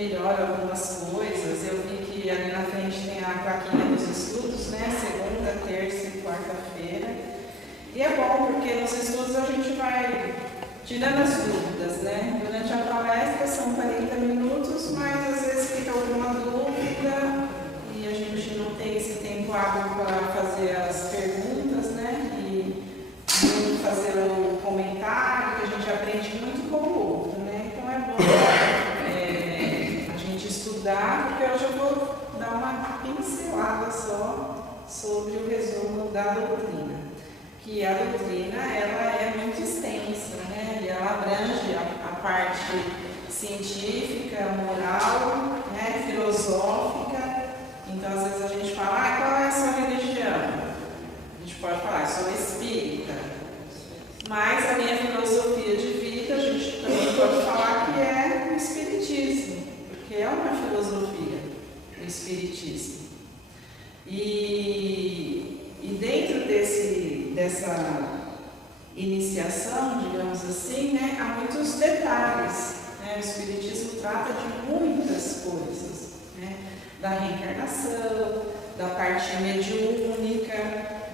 melhor algumas coisas. Eu vi que ali na frente tem a plaquinha dos estudos, né? Segunda, terça e quarta-feira. E é bom, porque nos estudos a gente vai tirando as dúvidas, né? Durante a palestra são 40 minutos, mas às vezes fica alguma dúvida e a gente não tem esse tempo hábil para fazer as perguntas, né? E fazer o comentário, que a gente aprende muito com o outro, né? Então é bom a gente estudar, porque hoje eu vou dar uma pincelada só sobre o resumo da doutrina. Que a doutrina ela é muito extensa, né? E ela abrange a parte científica, moral, né? Filosófica. Então, às vezes a gente fala, qual é a sua religião? A gente pode falar, sou espírita. Mas a minha filosofia de vida, a gente também pode falar que é o espiritismo, porque é uma filosofia, o espiritismo. E dentro dessa iniciação, digamos assim, né, há muitos detalhes. Né? O espiritismo trata de muitas coisas, né? Da reencarnação, da parte mediúnica,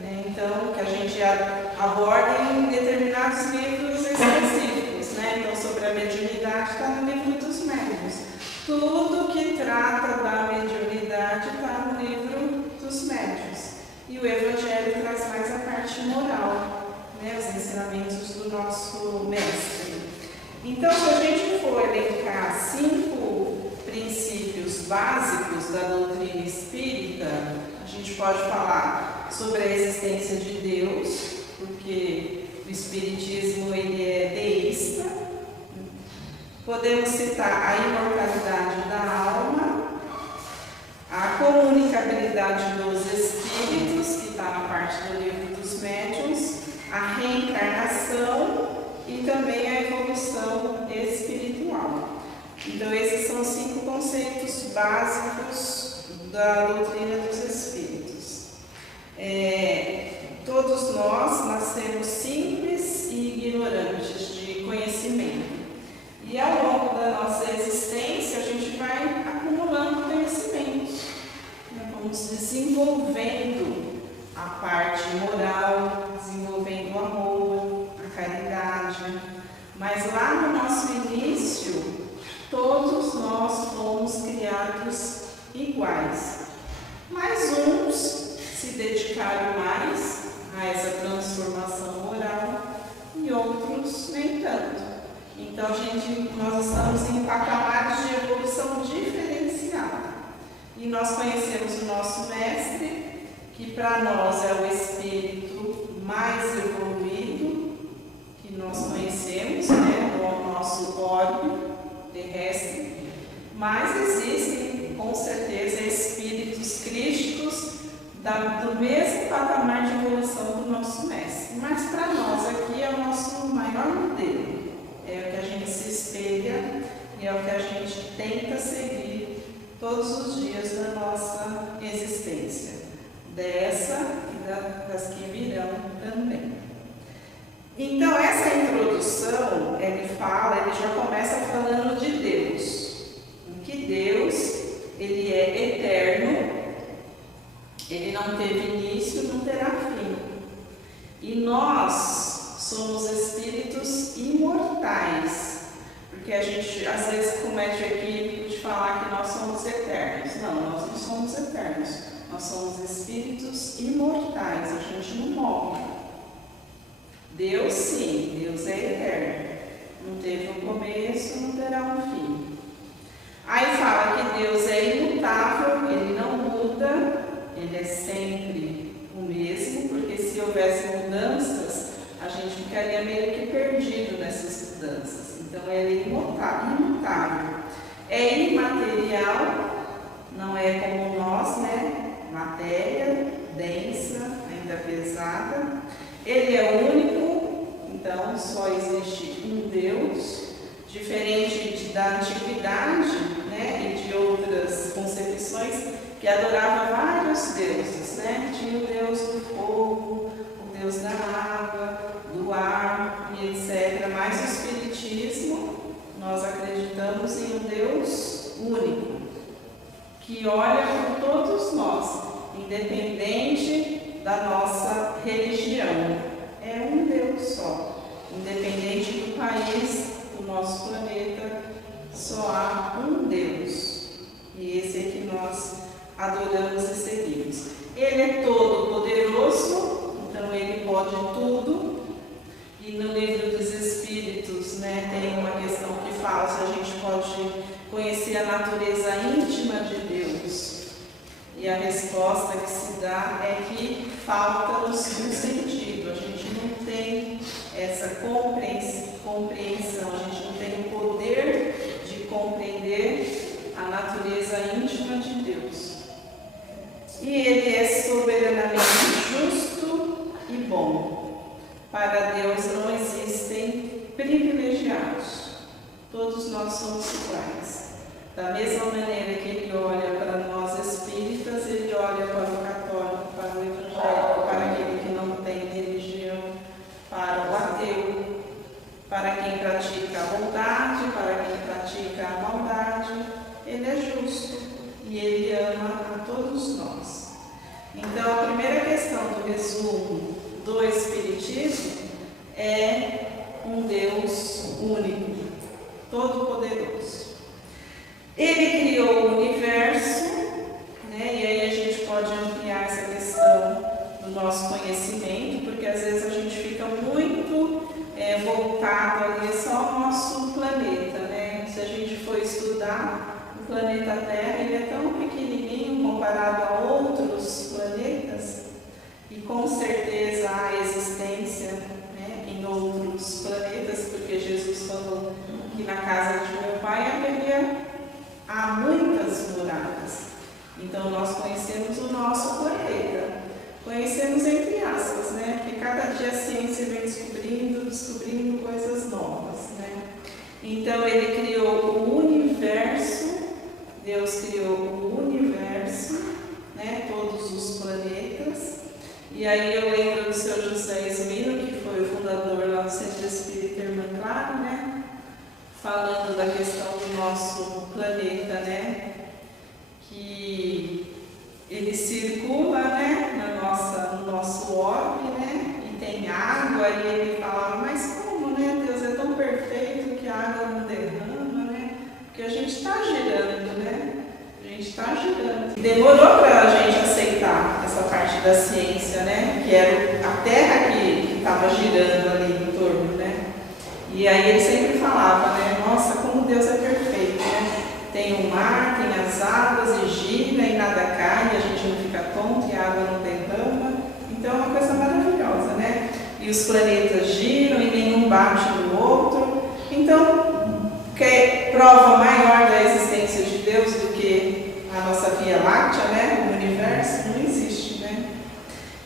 né? Então, que a gente aborda em determinados livros específicos, né? Então, sobre a mediunidade está no livro dos médiuns. Tudo que trata da mediunidade está no livro dos médiuns. E o Evangelho traz mais a parte moral, né? Os ensinamentos do nosso mestre. Então, se a gente for elencar 5 princípios básicos da doutrina espírita, a gente pode falar sobre a existência de Deus, porque o espiritismo ele é deísta. Podemos citar a imortalidade da alma, a comunicabilidade dos espíritos, que está na parte do livro dos médiuns, a reencarnação e também a evolução espiritual. Então, esses são 5 conceitos básicos da doutrina dos espíritos. Todos nós nascemos simples e ignorantes de conhecimento. E ao longo da nossa existência, a gente vai acumulando conhecimentos. Vamos desenvolvendo a parte moral, desenvolvendo o amor, a caridade. Mas lá no nosso início, todos nós fomos criados iguais. Mas uns se dedicaram mais a essa transformação moral e outros nem tanto. Então, nós estamos em patamares de evolução diferenciada. E nós conhecemos o nosso mestre, que para nós é o espírito mais evoluído que nós conhecemos, né, no nosso orbe terrestre. Mas existem, com certeza, espíritos crísticos do mesmo patamar de evolução do nosso mestre. Mas para nós aqui é o nosso maior modelo. É o que a gente se espelha e é o que a gente tenta seguir todos os dias da nossa existência, dessa e das que virão também. Então, essa introdução, ele já começa falando de Deus. Que Deus, ele é eterno, ele não teve início, não terá fim. E nós somos espíritos imortais, porque a gente às vezes comete o equívoco de falar que nós somos eternos. Não, nós não somos eternos, nós somos espíritos imortais, a gente não morre. Deus sim, Deus é eterno, não teve um começo, não terá um fim. Aí fala que Deus é imutável, ele não muda, ele é sempre o mesmo, porque se houvesse mudanças, a gente ficaria meio que perdido nessas mudanças. Então, ele é imutável. É imaterial, não é como nós, né? Matéria, densa, ainda pesada. Ele é único, então só existe um Deus, diferente da antiguidade, né? E de outras concepções que adorava vários deuses, né? Tinha o Deus do fogo, o Deus da água, do ar e etc. Mas o Espiritismo, nós acreditamos em um Deus único, que olha por todos nós, independente da nossa religião. É um Deus só, independente do país, do nosso planeta, só há um Deus. E esse é que nós adoramos e seguimos. Ele é todo poderoso, então ele pode tudo. E no livro dos Espíritos, tem uma questão que fala se a gente pode conhecer a natureza íntima de Deus. E a resposta que se dá é que falta-nos um sentido. A gente não tem essa compreensão, a gente não tem o poder de compreender a natureza íntima de Deus. E Ele é soberanamente justo e bom. Para Deus não existem privilegiados. Todos nós somos iguais. Da mesma maneira que Ele olha para nós espíritas, Ele olha para o católico, para o evangélico, para aquele que não tem religião, para o ateu, para quem pratica a bondade, para quem pratica a maldade. Ele é justo e Ele ama a todos nós. Então, a primeira questão do resumo do Espiritismo é um Deus único, todo-poderoso. Ele criou o universo, e aí a gente pode ampliar essa questão do nosso conhecimento, porque às vezes a gente fica muito voltado ali só ao nosso planeta, Se a gente for estudar o planeta Terra, ele é tão pequenininho comparado a outros planetas, e com certeza há existência em outros planetas, porque Jesus falou que na casa de meu Pai há muitas moradas. Então nós conhecemos o nosso planeta. Conhecemos entre aspas, porque cada dia a ciência vem descobrindo coisas novas, Então Ele criou o universo, Deus criou o universo, todos os planetas. E aí eu lembro do seu José Esmino, que foi o fundador lá do Centro Espírita Irmã Clara, falando da questão do nosso planeta, que ele circula, no nosso orbe, e tem água, e ele falava, mas como, Deus é tão perfeito que a água não derrama, porque a gente está girando, A gente está girando. Demorou para a gente aceitar essa parte da ciência, que era a Terra que estava girando ali em torno, E aí ele sempre falava, nossa, como Deus é perfeito, Tem o mar, tem as águas e gira e nada cai, e a gente não fica tonto e a água não derrama. Então é uma coisa maravilhosa, E os planetas giram e nenhum bate no outro. Então, que prova maior da existência de Deus do que a nossa Via Láctea, o universo, não existe,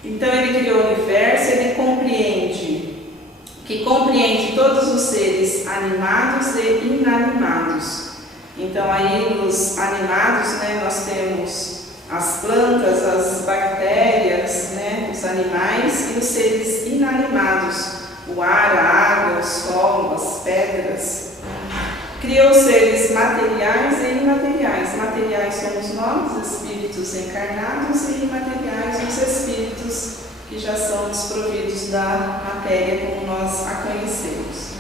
Então ele criou o universo, ele compreende todos os seres animados e inanimados. Então aí nos animados, nós temos as plantas, as bactérias, os animais, e os seres inanimados, o ar, a água, o sol, as pedras. Criou seres materiais e imateriais. Materiais somos nós, espíritos encarnados, e imateriais os espíritos que já são desprovidos da matéria como nós a conhecemos.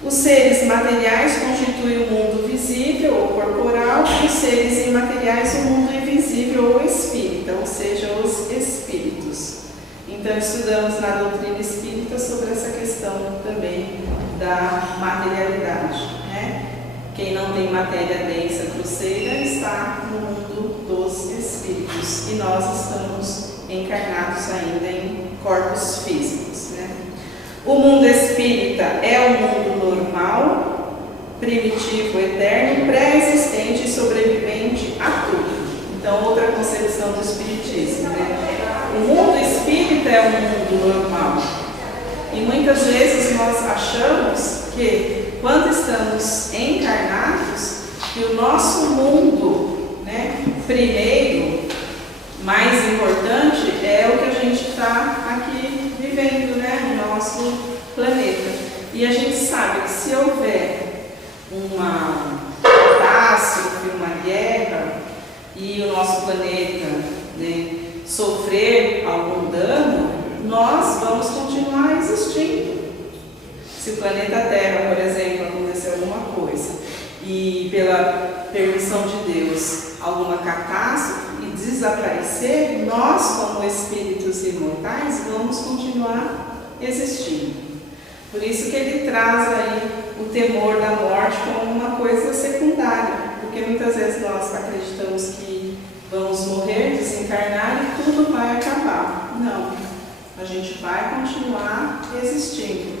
Os seres materiais constituem o mundo visível ou corporal, e os seres imateriais o mundo invisível ou espírita, ou seja, os espíritos. Então estudamos na doutrina espírita sobre essa questão também da materialidade. Quem não tem matéria densa grosseira está no mundo dos espíritos, e nós estamos encarnados ainda em corpos físicos. O mundo espírita é um mundo normal, primitivo, eterno, pré-existente e sobrevivente a tudo. Então, outra concepção do espiritismo. O mundo espírita é um mundo normal. E muitas vezes nós achamos que, quando estamos encarnados, que o nosso mundo, primeiro, mais importante, é o que a gente está aqui vivendo, no nosso planeta. E a gente sabe que se houver uma e o nosso planeta, né, sofrer algum dano, nós vamos continuar existindo. Se o planeta Terra, por exemplo, acontecer alguma coisa e pela permissão de Deus alguma catástrofe e desaparecer, nós como espíritos imortais vamos continuar existindo. Por isso que ele traz aí o temor da morte como uma coisa secundária, porque muitas vezes nós acreditamos que vamos morrer, desencarnar e tudo vai acabar. Não, a gente vai continuar existindo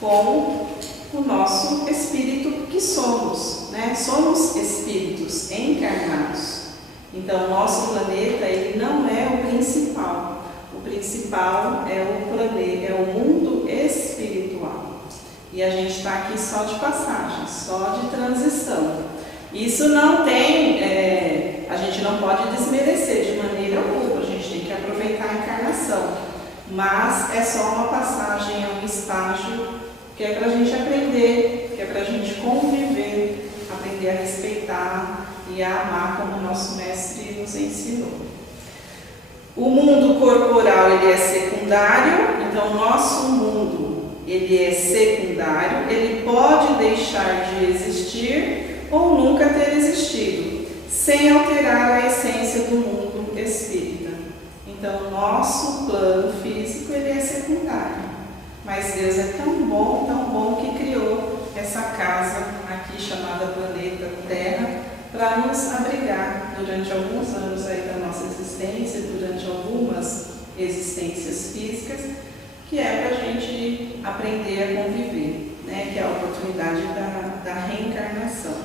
como o nosso espírito que somos, né? Somos espíritos encarnados. Então, o nosso planeta ele não é o principal. O principal é o planeta, é o mundo espiritual. E a gente está aqui só de passagem, só de transição. Isso não tem, a gente não pode desmerecer de maneira alguma, a gente tem que aproveitar a encarnação. Mas é só uma passagem, é um estágio que é para a gente aprender, que é para a gente conviver, aprender a respeitar e a amar como o nosso mestre nos ensinou. O mundo corporal ele é secundário, então o nosso mundo ele é secundário, ele pode deixar de existir ou nunca ter existido, sem alterar a essência do mundo espírita. Então o nosso plano físico ele é secundário, mas Deus é tão bom que criou essa casa aqui chamada planeta Terra para nos abrigar durante alguns anos aí da nossa existência, durante algumas existências físicas, que é para a gente aprender a conviver, né? Que é a oportunidade da reencarnação.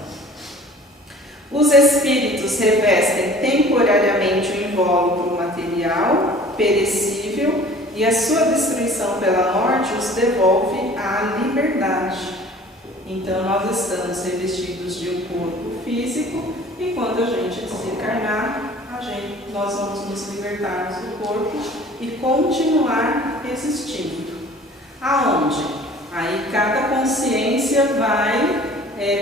Os espíritos revestem temporariamente o invólucro material, perecível, e a sua destruição pela morte os devolve à liberdade. Então, nós estamos revestidos de um corpo físico e quando a gente desencarnar, nós vamos nos libertarmos do corpo e continuar existindo. Aonde? Aí cada consciência vai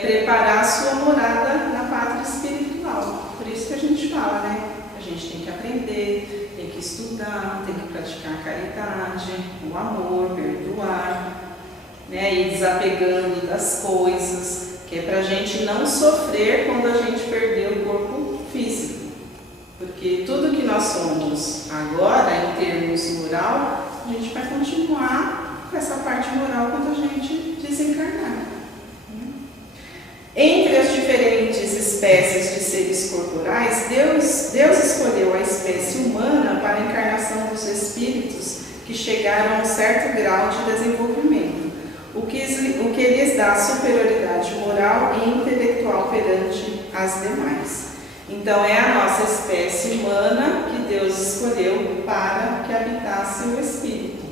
preparar a sua morada na pátria espiritual. Por isso que a gente fala, né? A gente tem que aprender, tem que estudar, tem que praticar a caridade, o amor, perdoar, né, e desapegando das coisas, que é para a gente não sofrer quando a gente perder o corpo físico. Porque tudo que nós somos agora, em termos moral, a gente vai continuar com essa parte moral quando a gente desencarnar. Entre as diferentes espécies de seres corporais, Deus escolheu a espécie humana para a encarnação dos espíritos que chegaram a um certo grau de desenvolvimento, o que lhes dá superioridade moral e intelectual perante as demais. Então, é a nossa espécie humana que Deus escolheu para que habitasse o espírito,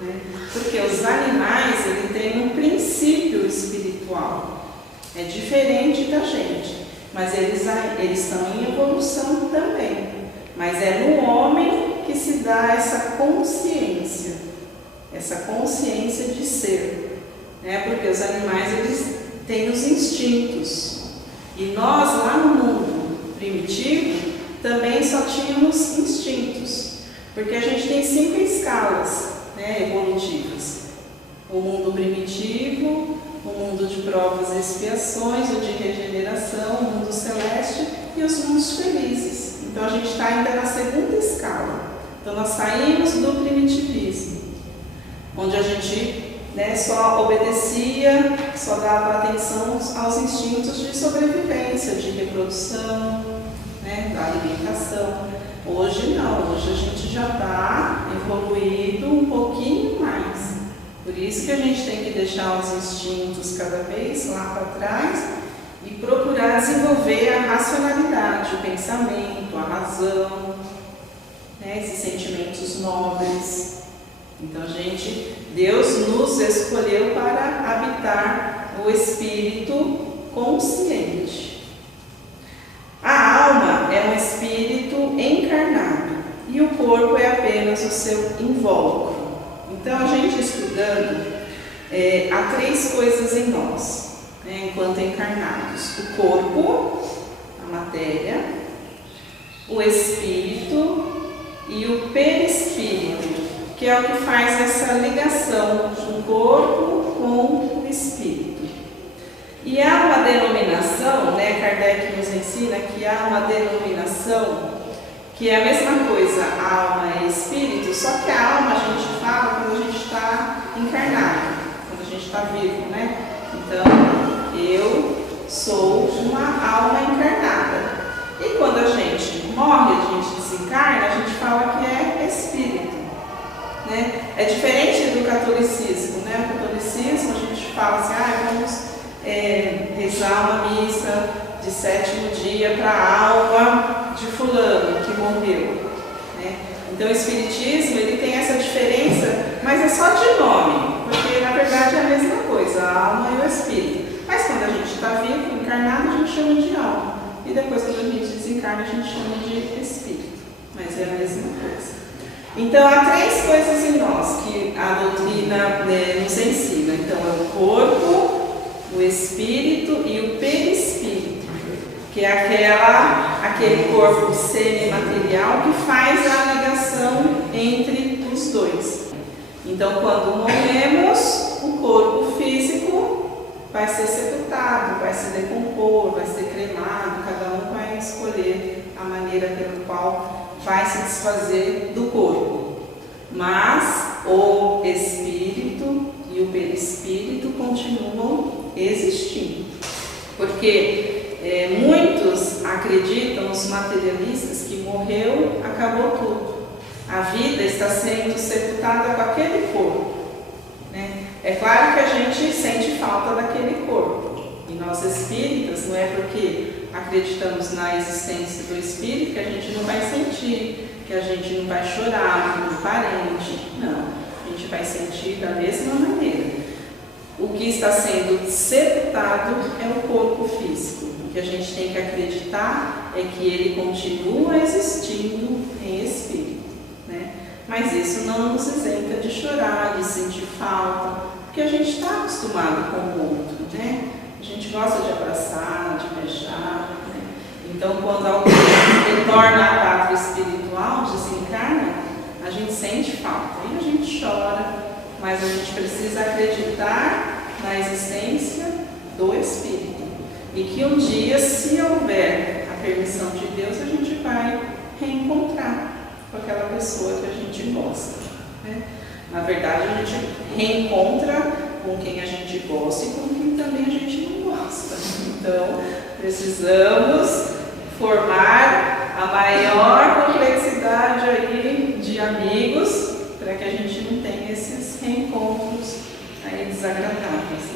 né? Porque os animais eles têm um princípio espiritual, é diferente da gente, mas eles estão em evolução também. Mas é no homem que se dá essa consciência de ser, né? Porque os animais eles têm os instintos e nós lá no mundo primitivo também só tínhamos instintos, porque a gente tem 5 escalas, né, evolutivas: o mundo primitivo, o mundo de provas e expiações, o de regeneração, o mundo celeste e os mundos felizes. Então a gente está ainda na 2ª escala. Então nós saímos do primitivismo, onde a gente, né, só obedecia, só dava atenção aos instintos de sobrevivência, de reprodução, né, da alimentação. Hoje não, hoje a gente já está evoluído um pouquinho mais. Por isso que a gente tem que deixar os instintos cada vez lá para trás e procurar desenvolver a racionalidade, o pensamento, a razão, né, esses sentimentos nobres. Então, Deus nos escolheu para habitar o espírito consciente. A alma é um espírito encarnado e o corpo é apenas o seu invólucro. Então, a gente estudando, há 3 coisas em nós, né, enquanto encarnados: o corpo, a matéria, o espírito e o perispírito, que é o que faz essa ligação do corpo com o espírito. E há uma denominação, Kardec nos ensina que há uma denominação que é a mesma coisa, alma e espírito, só que a alma a gente fala quando a gente está encarnado, quando a gente está vivo, Então, eu sou uma alma encarnada. E quando a gente morre, a gente desencarna, a gente fala que é espírito. É diferente do catolicismo. O catolicismo a gente fala assim, vamos rezar uma missa de 7º dia para a alma de fulano que morreu. Então o espiritismo ele tem essa diferença, mas é só de nome, porque na verdade é a mesma coisa, a alma e o espírito. Mas quando a gente está vivo, encarnado, a gente chama de alma. E depois quando a gente desencarna, a gente chama de espírito. Mas é a mesma coisa. Então, há 3 coisas em nós que a doutrina nos ensina. Então, é o corpo, o espírito e o perispírito, que é aquele corpo semimaterial que faz a ligação entre os dois. Então, quando morremos, o corpo físico vai ser sepultado, vai se decompor, vai ser cremado, cada um vai escolher a maneira pela qual vai se desfazer do corpo, mas o espírito e o perispírito continuam existindo, porque muitos acreditam, os materialistas, que morreu, acabou tudo, a vida está sendo sepultada com aquele corpo, É claro que a gente sente falta daquele corpo, e nós espíritas, não é porque acreditamos na existência do espírito que a gente não vai sentir, que a gente não vai chorar com um parente. Não, a gente vai sentir da mesma maneira. O que está sendo sepultado é o corpo físico. O que a gente tem que acreditar é que ele continua existindo em espírito, Mas isso não nos isenta de chorar, de sentir falta, porque a gente está acostumado com o outro, A gente gosta de abraçar, de beijar, Então, quando alguém retorna à pátria espiritual, desencarna, a gente sente falta e a gente chora, mas a gente precisa acreditar na existência do Espírito. E que um dia, se houver a permissão de Deus, a gente vai reencontrar com aquela pessoa que a gente gosta. Na verdade, a gente reencontra com quem a gente gosta e com quem também a gente não gosta. Então, precisamos formar a maior complexidade aí de amigos para que a gente não tenha esses reencontros aí desagradáveis,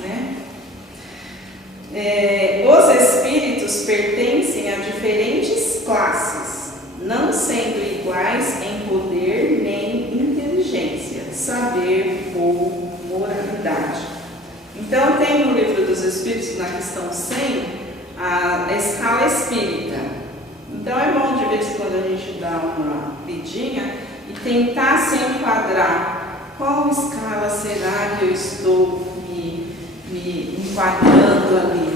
Os espíritos pertencem a diferentes classes, não sendo iguais em poder nem inteligência, saber ou moralidade. Então, tem no Livro dos Espíritos, na questão 100, a escala espírita. Então, é bom de vez em quando a gente dar uma lidinha e tentar se enquadrar. Qual escala será que eu estou me enquadrando ali,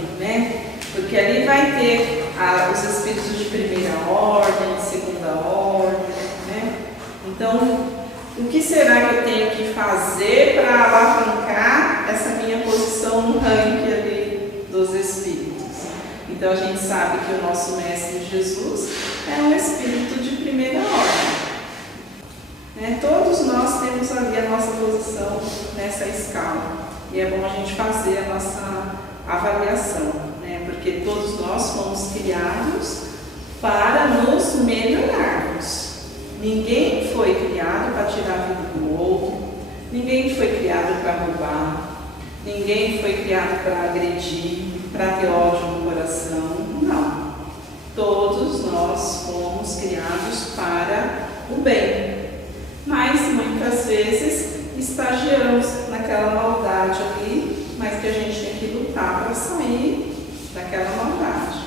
Porque ali vai ter os espíritos de primeira ordem, de segunda ordem, Então, o que será que eu tenho que fazer para alavancar essa minha posição no ranking ali dos espíritos? Então, a gente sabe que o nosso Mestre Jesus é um espírito de primeira ordem. Todos nós temos ali a nossa posição nessa escala. E é bom a gente fazer a nossa avaliação, porque todos nós fomos criados para nos melhorarmos. Ninguém foi criado para tirar a vida do outro, ninguém foi criado para roubar, ninguém foi criado para agredir, para ter ódio no coração. Não. Todos nós fomos criados para o bem. Mas muitas vezes estagiamos naquela maldade ali, mas que a gente tem que lutar para sair daquela maldade.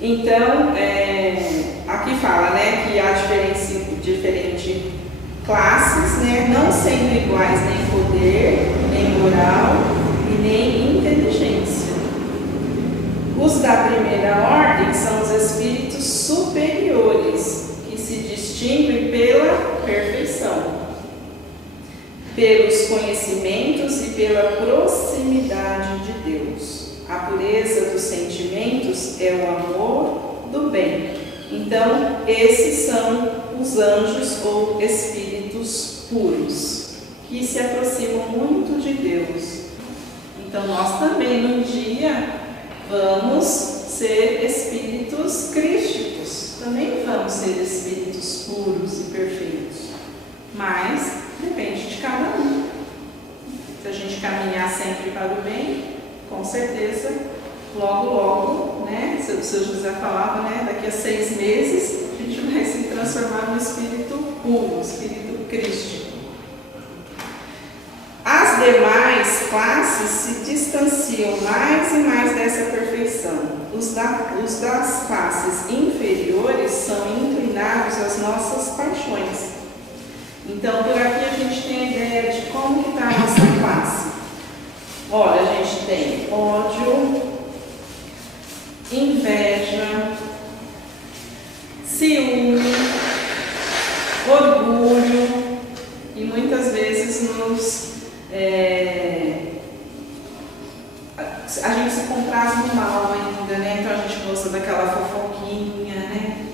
Então, aqui fala, que há diferentes classes, não sendo iguais nem em poder, nem moral e nem em inteligência. Os da primeira ordem são os espíritos superiores, que se distinguem pela perfeição, pelos conhecimentos e pela proximidade de Deus. A pureza dos sentimentos é o amor do bem. Então, esses são os anjos ou espíritos puros, que se aproximam muito de Deus. Então, nós também, num dia, vamos ser espíritos crísticos. Também vamos ser espíritos puros e perfeitos. Mas depende de cada um. Se a gente caminhar sempre para o bem, com certeza, logo, né? Se o seu José falava, né? Daqui a 6 meses, a gente vai se transformar no espírito puro, espírito crístico. As demais classes se distanciam mais e mais dessa perfeição. Os das classes inferiores são inclinados às nossas paixões. Então, por aqui a gente tem a ideia de como que está a nossa classe. Olha, a gente tem ódio, inveja, ciúme, orgulho e muitas vezes a gente se compraz no mal ainda, né? Então a gente gosta daquela fofoquinha, né?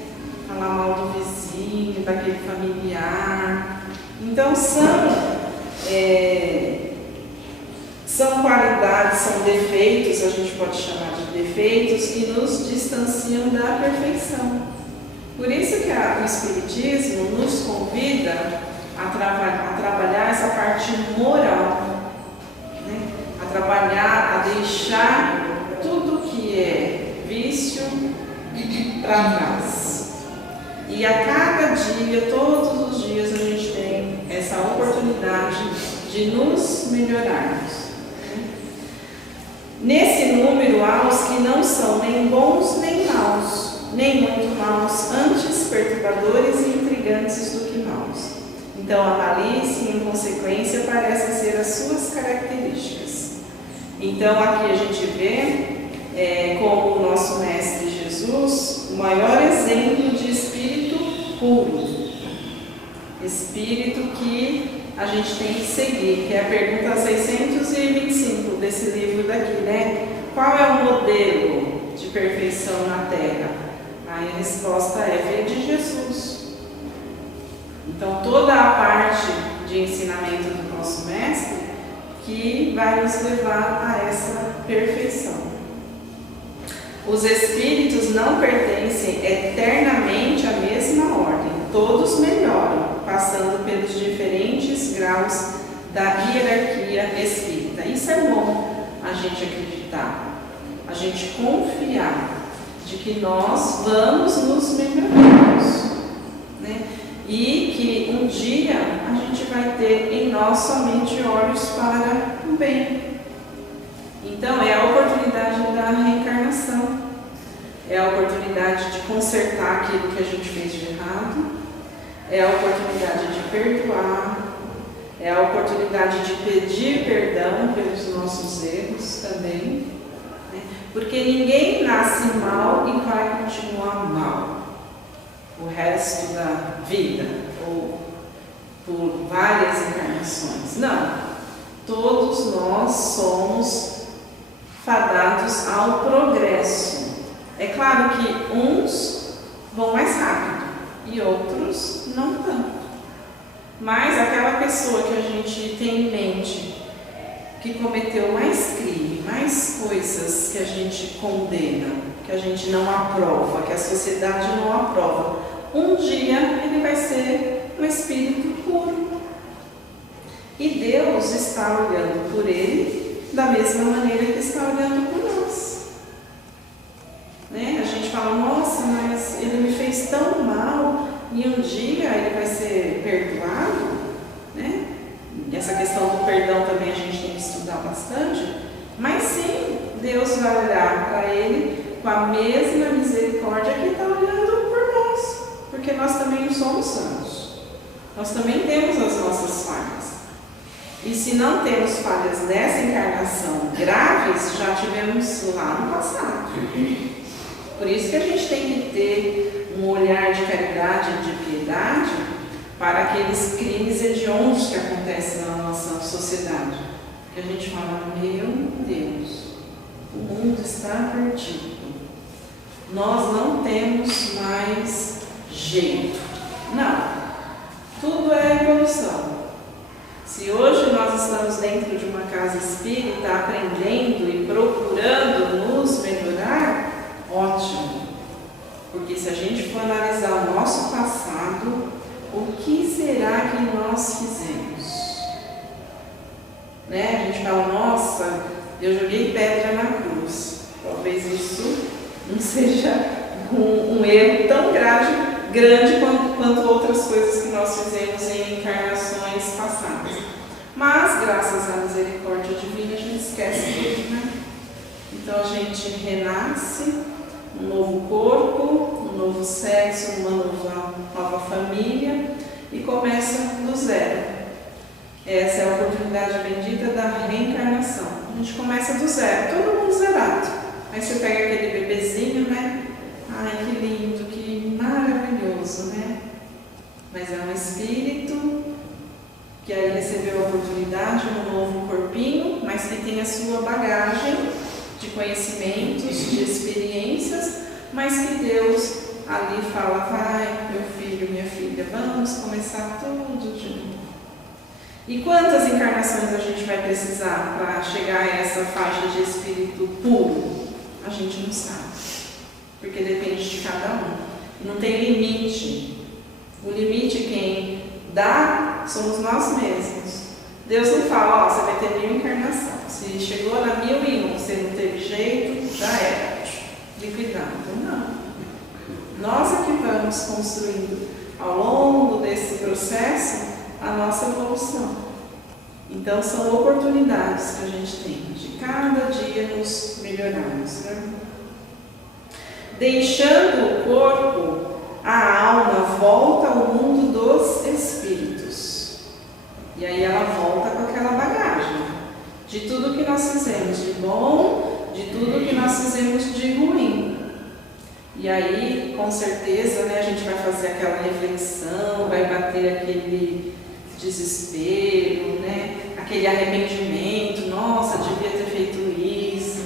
Falar mal do vizinho, daquele familiar. Então são qualidades, são defeitos, a gente pode chamar de defeitos, que nos distanciam da perfeição. Por isso que o Espiritismo nos convida a trabalhar essa parte moral, né? A trabalhar, a deixar tudo que é vício para trás. E a cada dia, todos os dias, a gente tem essa oportunidade de nos melhorarmos. Nesse número há os que não são nem bons nem maus, nem muito maus, antes perturbadores e intrigantes do que maus. Então a malícia e a inconsequência parecem ser as suas características. Então aqui a gente vê como o nosso Mestre Jesus, o maior exemplo de espírito puro, espírito que a gente tem que seguir, que é a pergunta 625 desse livro daqui, né? Qual é o modelo de perfeição na Terra? Aí a resposta é: ver de Jesus. Então toda a parte de ensinamento do nosso Mestre que vai nos levar a essa perfeição. Os espíritos não pertencem eternamente à mesma ordem, todos melhoram, passando pelos diferentes graus da hierarquia espírita. Isso é bom a gente acreditar, a gente confiar de que nós vamos nos melhorarmos, né? E que um dia a gente vai ter em nós somente olhos para o bem. Então é a oportunidade da reencarnação, é a oportunidade de consertar aquilo que a gente fez de errado, é a oportunidade de perdoar, é a oportunidade de pedir perdão pelos nossos erros também, né? Porque ninguém nasce mal e vai continuar mal o resto da vida ou por várias encarnações. Não, todos nós somos fadados ao progresso. É claro que uns vão mais rápido e outros não tanto. Mas aquela pessoa que a gente tem em mente, que cometeu mais crime, mais coisas que a gente condena, que a gente não aprova, que a sociedade não aprova, um dia ele vai ser um espírito puro. E Deus está olhando por ele da mesma maneira que está olhando por nós. Né? A gente fala: nossa, mas ele me fez tão mal e um dia ele vai ser perdoado, né? Essa questão do perdão também a gente tem que estudar bastante, mas sim, Deus vai olhar para ele com a mesma misericórdia que está olhando por nós, porque nós também não somos santos, nós também temos as nossas falhas. E se não temos falhas nessa encarnação graves, já tivemos lá no passado. Por isso que a gente tem que ter um olhar de caridade e de piedade para aqueles crimes hediondos que acontecem na nossa sociedade. Que a gente fala, meu Deus, o mundo está perdido. Nós não temos mais jeito. Não. Tudo é evolução. Se hoje nós estamos dentro de uma casa espírita, aprendendo e procurando nos melhorar, ótimo. Porque se a gente for analisar o nosso passado, o que será que nós fizemos? Né? A gente fala, nossa, eu joguei pedra na cruz. Talvez isso não seja um erro tão grande quanto outras coisas que nós fizemos em encarnações passadas. Mas, graças à misericórdia divina, a gente esquece tudo, né? Então a gente renasce, um novo corpo, um novo sexo, uma nova família e começa do zero. Essa é a oportunidade bendita da reencarnação. A gente começa do zero, todo mundo zerado. Aí você pega aquele bebezinho, né? Ai, que lindo, que maravilhoso, né? Mas é um espírito que aí recebeu a oportunidade, um novo corpinho, mas que tem a sua bagagem de conhecimentos, de experiências, mas que Deus ali fala, vai, meu filho, minha filha, vamos começar tudo de novo. E quantas encarnações a gente vai precisar para chegar a essa faixa de espírito puro? A gente não sabe, porque depende de cada um. Não tem limite. O limite quem dá somos nós mesmos. Deus não fala, ó, você vai ter 1000 encarnação. Se chegou na 1001, você não teve jeito, já era. Liquidado. Não. Nós é que vamos construindo ao longo desse processo a nossa evolução. Então são oportunidades que a gente tem de cada dia nos melhorarmos, né? Deixando o corpo, a alma volta ao mundo dos espíritos. E aí ela volta com aquela bagagem de tudo que nós fizemos de bom, de tudo que nós fizemos de ruim. E aí, com certeza, né, a gente vai fazer aquela reflexão, vai bater aquele desespero, né, aquele arrependimento, nossa, devia ter feito isso,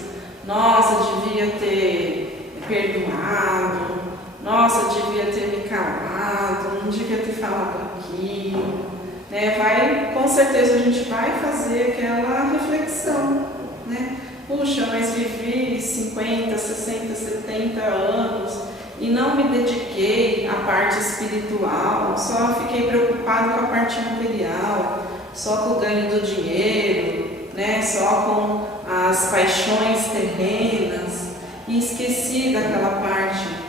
nossa, devia ter perdoado, nossa, devia ter me calado, não devia ter falado aquilo, né? Com certeza a gente vai fazer aquela reflexão, né? Puxa, mas vivi 50, 60, 70 anos e não me dediquei à parte espiritual, só fiquei preocupado com a parte material, só com o ganho do dinheiro, né? Só com as paixões terrenas e esqueci daquela parte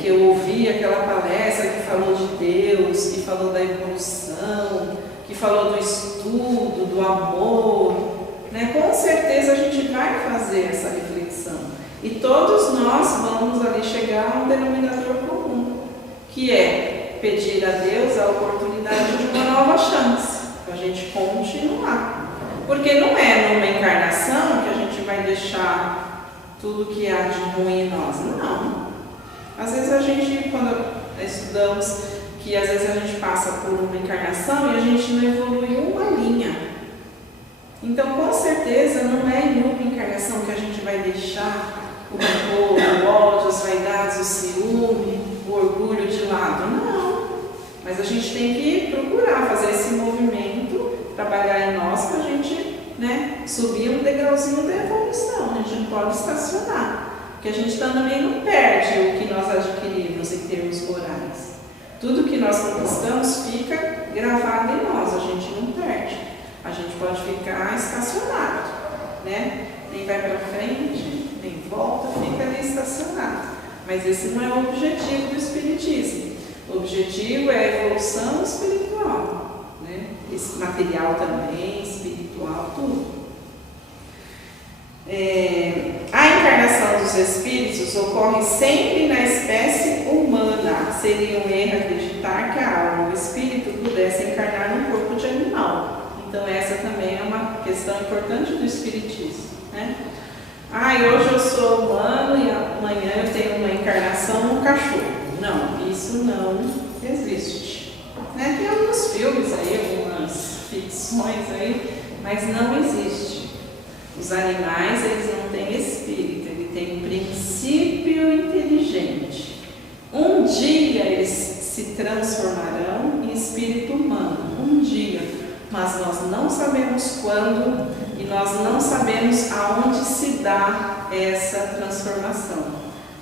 que eu ouvi, aquela palestra que falou de Deus, que falou da evolução, que falou do estudo, do amor, né? Com certeza a gente vai fazer essa reflexão e todos nós vamos ali chegar a um denominador comum, que é pedir a Deus a oportunidade de uma nova chance para a gente continuar, porque não é numa encarnação que a gente vai deixar tudo que há de ruim em nós, não. Às vezes a gente, quando estudamos, que às vezes a gente passa por uma encarnação e a gente não evolui uma linha. Então, com certeza, não é em uma encarnação que a gente vai deixar o rancor, o ódio, as vaidades, o ciúme, o orgulho de lado. Não. Mas a gente tem que procurar fazer esse movimento, trabalhar em nós para a gente, né, subir um degrauzinho da evolução. A gente não pode estacionar. Porque a gente também não perde o que nós adquirimos em termos morais. Tudo que nós conquistamos fica gravado em nós, a gente não perde. A gente pode ficar estacionado, né? Nem vai para frente, nem volta, fica ali estacionado. Mas esse não é o objetivo do Espiritismo. O objetivo é a evolução espiritual, né? Esse material também, espiritual, tudo. A encarnação dos espíritos ocorre sempre na espécie humana. Seria um erro acreditar que a alma ou o espírito pudesse encarnar num corpo de animal. Então essa também é uma questão importante do Espiritismo, né? Hoje eu sou humano e amanhã eu tenho uma encarnação no cachorro. Não, isso não existe. Né? Tem alguns filmes aí, algumas ficções aí, mas não existe. Os animais, eles não têm espírito, ele tem princípio inteligente. Um dia eles se transformarão em espírito humano, um dia, mas nós não sabemos quando e nós não sabemos aonde se dá essa transformação.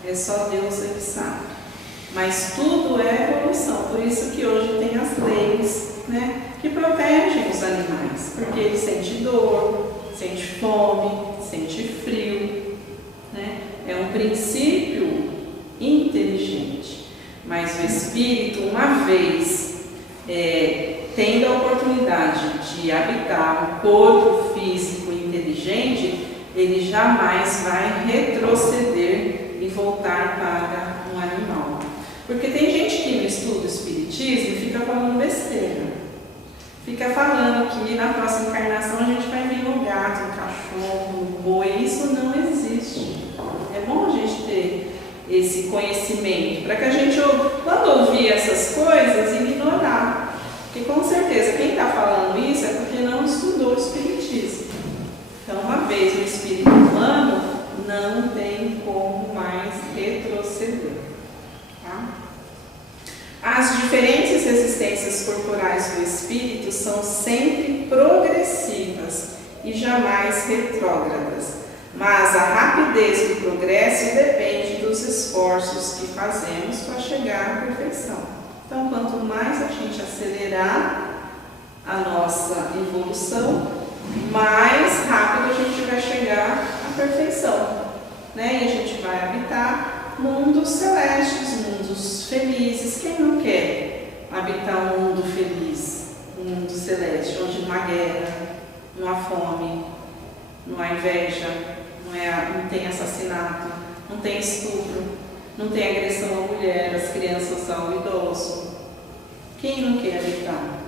É só Deus que sabe. Mas tudo é evolução, por isso que hoje tem as leis, né, que protegem os animais, porque ele sente dor, sente fome, sente frio, né? É um princípio inteligente. Mas o espírito, uma vez tendo a oportunidade de habitar um corpo físico inteligente, ele jamais vai retroceder e voltar para um animal. Porque tem gente que no estudo do espiritismo fica falando besteira. Fica falando que na próxima encarnação a gente vai vir no gato, no cachorro, no boi. Isso não existe. É bom a gente ter esse conhecimento, para que a gente, quando ouvir essas coisas, ignorar. Porque com certeza quem está falando isso é porque não estudou o espiritismo. Então, uma vez no espírito humano, não tem como mais retroceder. Tá? As diferentes existências corporais do espírito são sempre progressivas e jamais retrógradas. Mas a rapidez do progresso depende dos esforços que fazemos para chegar à perfeição. Então, quanto mais a gente acelerar a nossa evolução, mais rápido a gente vai chegar à perfeição, né? E a gente vai habitar mundos celestes, mundos felizes. Quem não quer habitar um mundo feliz, um mundo celeste, onde não há guerra, não há fome, não há inveja, não tem assassinato, não tem estupro, não tem agressão à mulher, às crianças, ao idoso. Quem não quer habitar?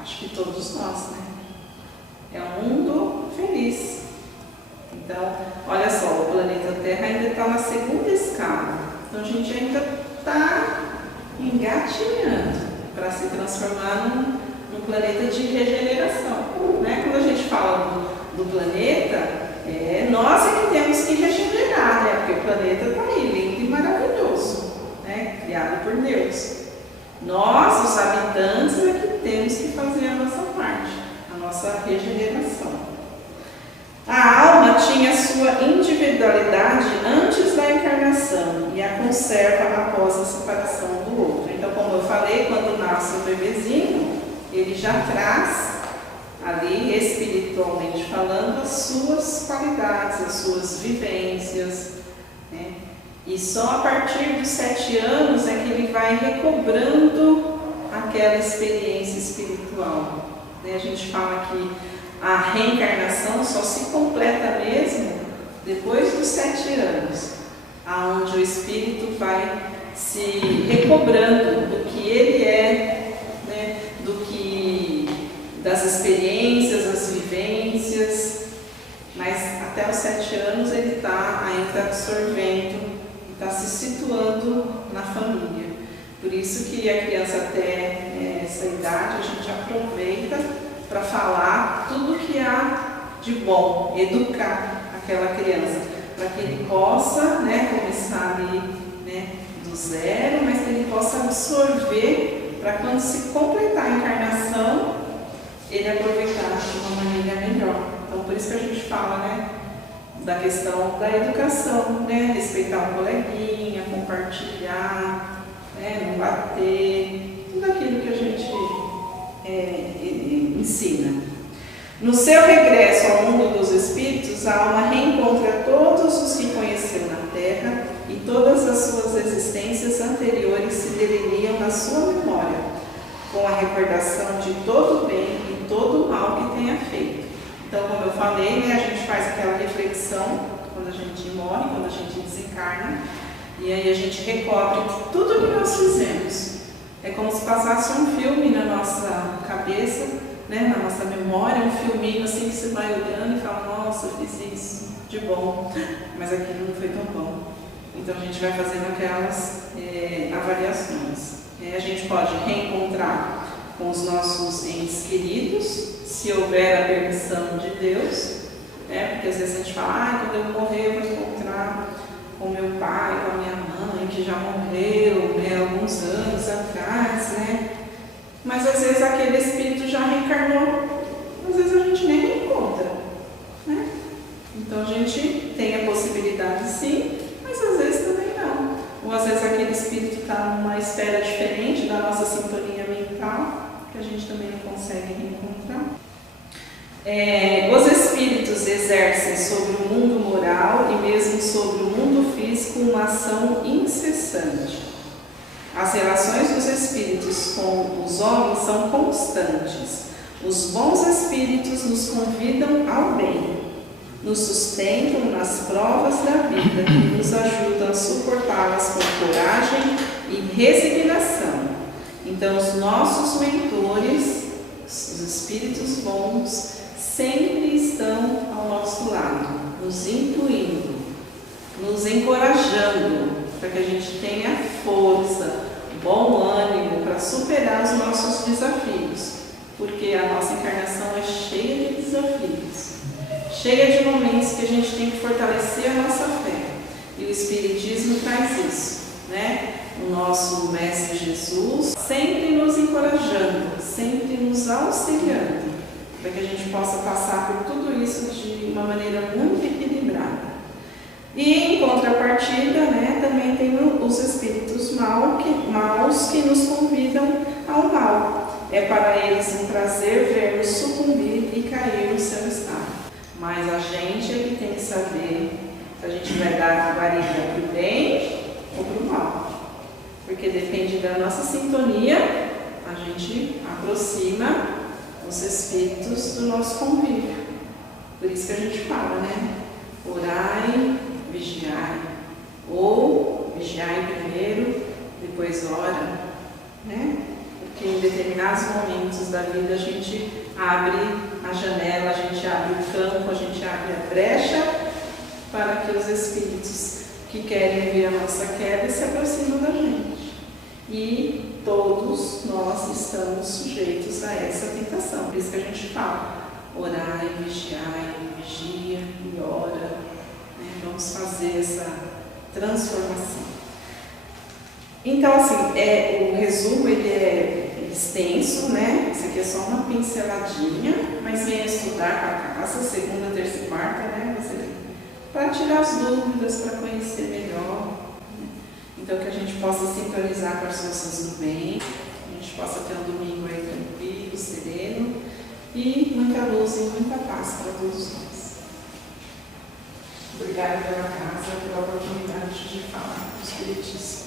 Acho que todos nós, né? É um mundo feliz. Então, olha só, o planeta Terra ainda está na segunda escala. Então a gente ainda está engatinhando para se transformar num planeta de regeneração. Né? Quando a gente fala do planeta, nós é que temos que regenerar, né? Porque o planeta está aí, lindo e maravilhoso, né? Criado por Deus. Nós, os habitantes, é que temos que fazer a nossa parte, a nossa regeneração. A alma tinha sua individualidade antes da encarnação e a conserva após a separação do outro. Então, como eu falei, quando nasce um bebezinho, ele já traz ali, espiritualmente falando, as suas qualidades, as suas vivências, né? E só a partir dos 7 anos é que ele vai recobrando aquela experiência espiritual, né? A gente fala que a reencarnação só se completa mesmo depois dos 7 anos, aonde o espírito vai se recobrando do que ele é, né? Das experiências, das vivências, mas até os 7 anos ele está ainda absorvendo, está se situando na família. Por isso que a criança até essa idade a gente aproveita para falar tudo que há de bom, educar aquela criança, para que ele possa, né, começar ali, né, do zero, mas que ele possa absorver para quando se completar a encarnação, ele aproveitar de uma maneira melhor. Então, por isso que a gente fala, né, da questão da educação, né, respeitar o coleguinha, compartilhar, né, não bater, tudo aquilo que a gente ensina. No seu regresso ao mundo dos espíritos, a alma reencontra todos os que conheceu na Terra e todas as suas existências anteriores se deliniam na sua memória, com a recordação de todo o bem e todo o mal que tenha feito. Então, como eu falei, né, a gente faz aquela reflexão quando a gente morre, quando a gente desencarna, e aí a gente recobre tudo o que nós fizemos. É como se passasse um filme na nossa cabeça, né, na nossa memória, um filminho assim que você vai olhando e fala, nossa, eu fiz isso de bom, mas aquilo não foi tão bom. Então a gente vai fazendo aquelas avaliações. A gente pode reencontrar com os nossos entes queridos, se houver a permissão de Deus, porque às vezes a gente fala, quando eu morrer eu vou encontrar com meu pai, com a minha mãe, que já morreu, alguns anos atrás, Mas às vezes aquele espírito já reencarnou, às vezes a gente nem reencontra, Então a gente tem a possibilidade sim, mas às vezes também não. Ou às vezes aquele espírito está numa esfera diferente da nossa sintonia mental, que a gente também não consegue reencontrar. Os espíritos exercem sobre o mundo moral e mesmo sobre o mundo físico uma ação incessante. As relações dos espíritos com os homens são constantes. Os bons espíritos nos convidam ao bem, nos sustentam nas provas da vida e nos ajudam a suportá-las com coragem e resignação. Então, os nossos mentores, os espíritos bons, sempre estão ao nosso lado, nos incluindo, nos encorajando, para que a gente tenha força, bom ânimo para superar os nossos desafios, porque a nossa encarnação é cheia de desafios, cheia de momentos que a gente tem que fortalecer a nossa fé, e o Espiritismo traz isso, O nosso Mestre Jesus sempre nos encorajando, sempre nos auxiliando, para que a gente possa passar por tudo isso de uma maneira muito equilibrada. E em contrapartida, também tem os espíritos maus que nos convidam ao mal. É para eles um prazer ver-nos sucumbir e cair no seu estado. Mas a gente é que tem que saber se a gente vai dar a guarida para o bem ou para o mal. Porque depende da nossa sintonia, a gente aproxima os espíritos do nosso convívio. Por isso que a gente fala, Orai, vigiai. Ou vigiai primeiro, depois ora, Porque em determinados momentos da vida a gente abre a janela, a gente abre o campo, a gente abre a brecha para que os espíritos que querem ver a nossa queda se aproximam da gente. E todos nós estamos sujeitos a essa tentação. Por isso que a gente fala, orai, vigiai, vigia e ora. Vamos fazer essa transformação. Então, assim, o resumo ele é extenso, Isso aqui é só uma pinceladinha, mas venha estudar para casa, segunda, terça e quarta, para tirar as dúvidas, para conhecer melhor. Então, que a gente possa sintonizar com as forças do bem, a gente possa ter um domingo aí tranquilo, sereno e muita luz e muita paz para todos nós. Obrigada pela casa, pela oportunidade de falar do Espiritismo.